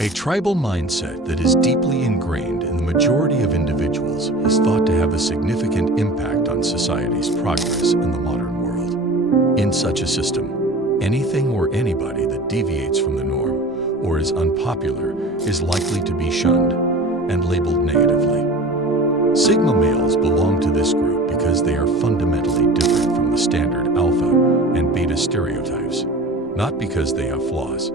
A tribal mindset that is deeply ingrained in the majority of individuals is thought to have a significant impact on society's progress in the modern world. In such a system, anything or anybody that deviates from the norm or is unpopular is likely to be shunned and labeled negatively. Sigma males belong to this group because they are fundamentally different from the standard alpha and beta stereotypes, not because they have flaws.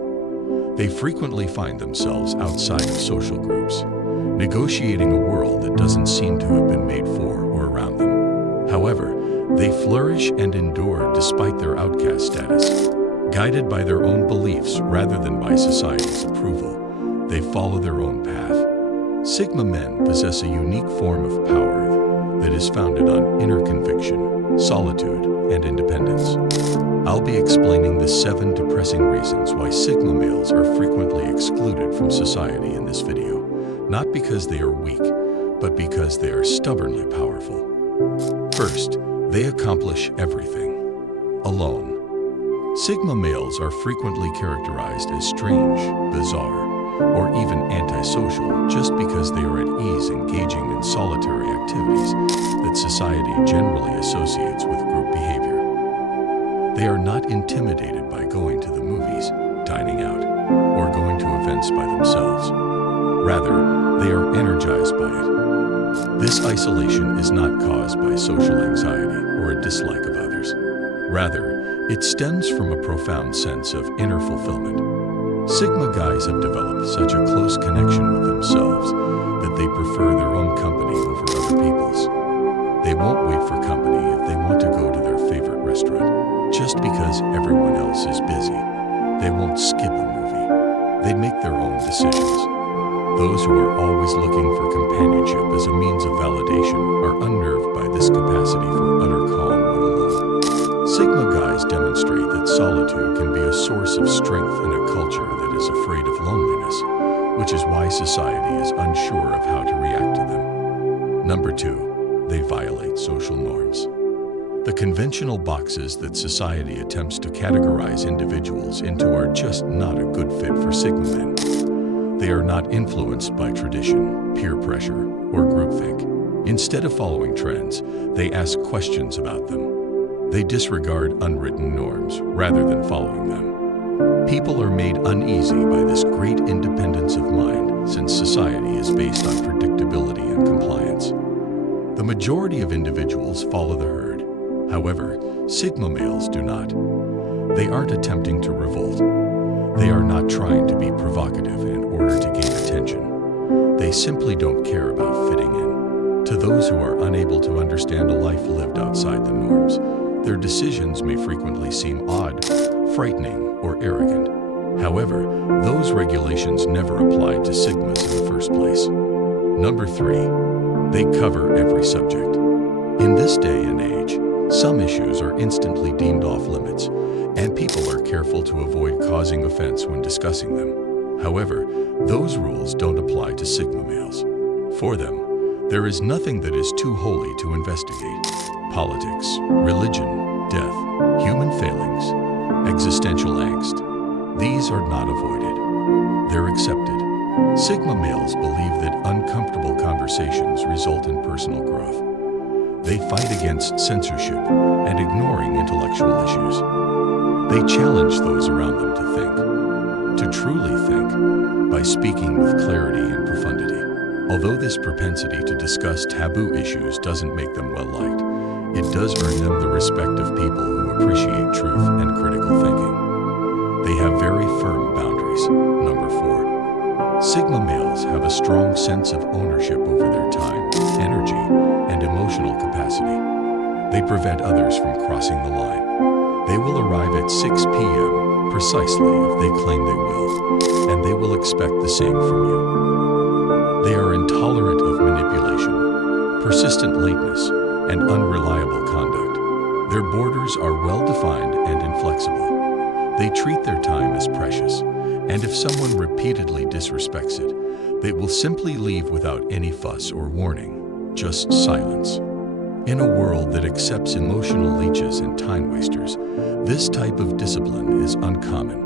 They frequently find themselves outside of social groups, negotiating a world that doesn't seem to have been made for or around them. However, they flourish and endure despite their outcast status. Guided by their own beliefs rather than by society's approval, they follow their own path. Sigma men possess a unique form of power that is founded on inner conviction, solitude, and independence. I'll be explaining the 7 depressing reasons why Sigma males are frequently excluded from society in this video, not because they are weak, but because they are stubbornly powerful. First, they accomplish everything alone. Sigma males are frequently characterized as strange, bizarre, or even antisocial just because they are at ease engaging in solitary activities that society generally associates with group behavior. They are not intimidated by going to the movies, dining out, or going to events by themselves. Rather, they are energized by it. This isolation is not caused by social anxiety or a dislike of others. Rather, it stems from a profound sense of inner fulfillment. Sigma guys have developed such a close connection with themselves that they prefer their own company over other people's. They won't wait for company if they want to go to their favorite restaurant. Just because everyone else is busy, they won't skip a movie. They make their own decisions. Those who are always looking for companionship as a means of validation are unnerved by this capacity for utter calm when alone. Sigma guys demonstrate that solitude can be a source of strength in a culture that is afraid of loneliness, which is why society is unsure of how to react to them. Number 2, they violate social norms. The conventional boxes that society attempts to categorize individuals into are just not a good fit for Sigma men. They are not influenced by tradition, peer pressure, or groupthink. Instead of following trends, they ask questions about them. They disregard unwritten norms rather than following them. People are made uneasy by this great independence of mind since society is based on predictability and compliance. The majority of individuals follow the herd. However, Sigma males do not. They aren't attempting to revolt. They are not trying to be provocative in order to gain attention. They simply don't care about fitting in. To those who are unable to understand a life lived outside the norms, their decisions may frequently seem odd, frightening, or arrogant. However, those regulations never applied to Sigmas in the first place. Number 3, they cover every subject. In this day and age, some issues are instantly deemed off limits, and people are careful to avoid causing offense when discussing them. However, those rules don't apply to Sigma males. For them, there is nothing that is too holy to investigate. Politics, religion, death, human failings, existential angst, these are not avoided. They're accepted. Sigma males believe that uncomfortable conversations result in personal growth. They fight against censorship and ignoring intellectual issues. They challenge those around them to truly think, by speaking with clarity and profundity. Although this propensity to discuss taboo issues doesn't make them well-liked, it does earn them the respect of people who appreciate truth and critical thinking. They have very firm boundaries. Number 4. Sigma males have a strong sense of ownership over their time, energy, and emotional capacity. They prevent others from crossing the line. They will arrive at 6 p.m. precisely if they claim they will, and they will expect the same from you. They are intolerant of manipulation, persistent lateness, and unreliable conduct. Their borders are well-defined and inflexible. They treat their time as precious, and if someone repeatedly disrespects it, they will simply leave without any fuss or warning, just silence. In a world that accepts emotional leeches and time wasters, this type of discipline is uncommon.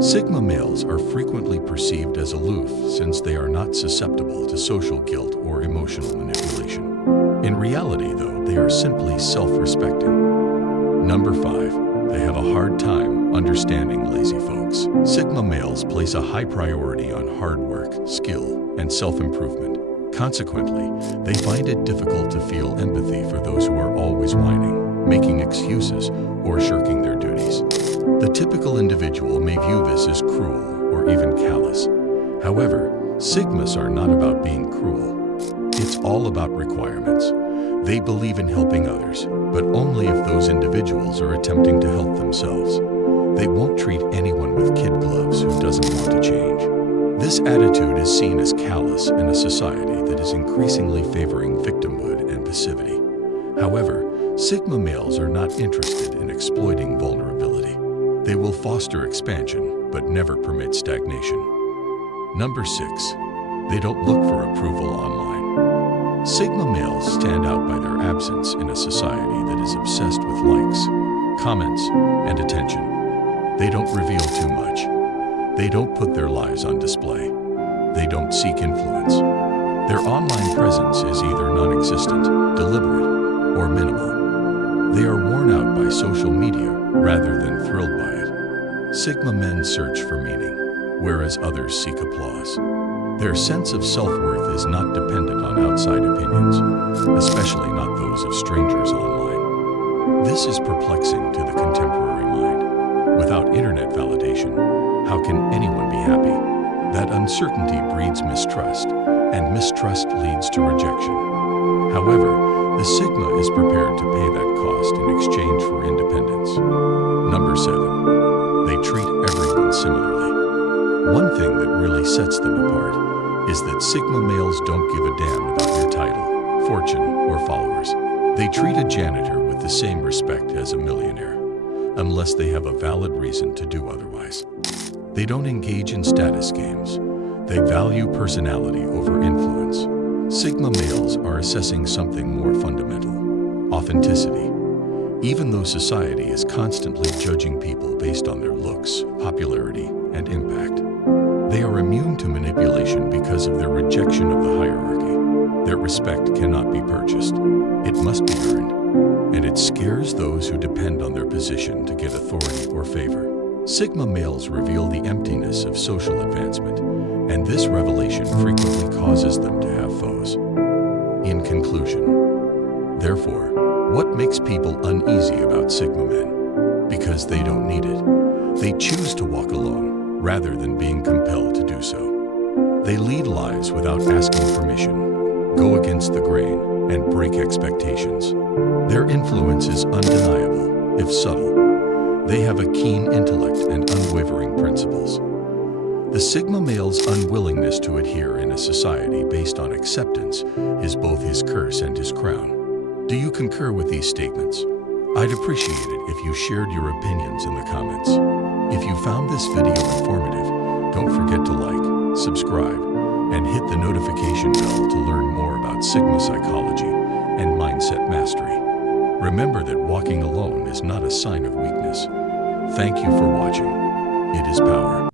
Sigma males are frequently perceived as aloof since they are not susceptible to social guilt or emotional manipulation. In reality, though, they are simply self-respecting. Number 5. They have a hard time understanding lazy folks. Sigma males place a high priority on hard work, skill, and self-improvement. Consequently, they find it difficult to feel empathy for those who are always whining, making excuses, or shirking their duties. The typical individual may view this as cruel or even callous. However, Sigmas are not about being cruel. It's all about requirements. They believe in helping others, but only if those individuals are attempting to help themselves. They won't treat anyone with kid gloves who doesn't want to change. This attitude is seen as callous in a society that is increasingly favoring victimhood and passivity. However, Sigma males are not interested in exploiting vulnerability. They will foster expansion, but never permit stagnation. Number 6. They don't look for approval online. Sigma males stand out by their absence in a society that is obsessed with likes, comments, and attention. They don't reveal too much. They don't put their lives on display. They don't seek influence. Their online presence is either non-existent, deliberate, or minimal. They are worn out by social media rather than thrilled by it. Sigma men search for meaning, whereas others seek applause. Their sense of self-worth is not dependent on outside opinions, especially not those of strangers online. This is perplexing to the contemporary mind. Without internet validation, how can anyone be happy? That uncertainty breeds mistrust, and mistrust leads to rejection. However, the Sigma is prepared to pay that cost in exchange for independence. Number 7. They treat everyone similarly. One thing that really sets them apart is that Sigma males don't give a damn about your title, fortune, or followers. They treat a janitor with the same respect as a millionaire, unless they have a valid reason to do otherwise. They don't engage in status games. They value personality over influence. Sigma males are assessing something more fundamental: authenticity. Even though society is constantly judging people based on their looks, popularity, and impact, they are immune to manipulation because of their rejection of the hierarchy. Their respect cannot be purchased. It must be earned. And it scares those who depend on their position to get authority or favor. Sigma males reveal the emptiness of social advancement, and this revelation frequently causes them to have foes. In conclusion, therefore, what makes people uneasy about Sigma men? Because they don't need it. They choose to walk alone, rather than being compelled to do so. They lead lives without asking permission, go against the grain, and break expectations. Their influence is undeniable, if subtle. They have a keen intellect and unwavering principles. The Sigma male's unwillingness to adhere in a society based on acceptance is both his curse and his crown. Do you concur with these statements? I'd appreciate it if you shared your opinions in the comments. If you found this video informative, don't forget to like, subscribe, and hit the notification bell to learn more about Sigma psychology and mindset mastery. Remember that walking alone is not a sign of weakness. Thank you for watching. It is power.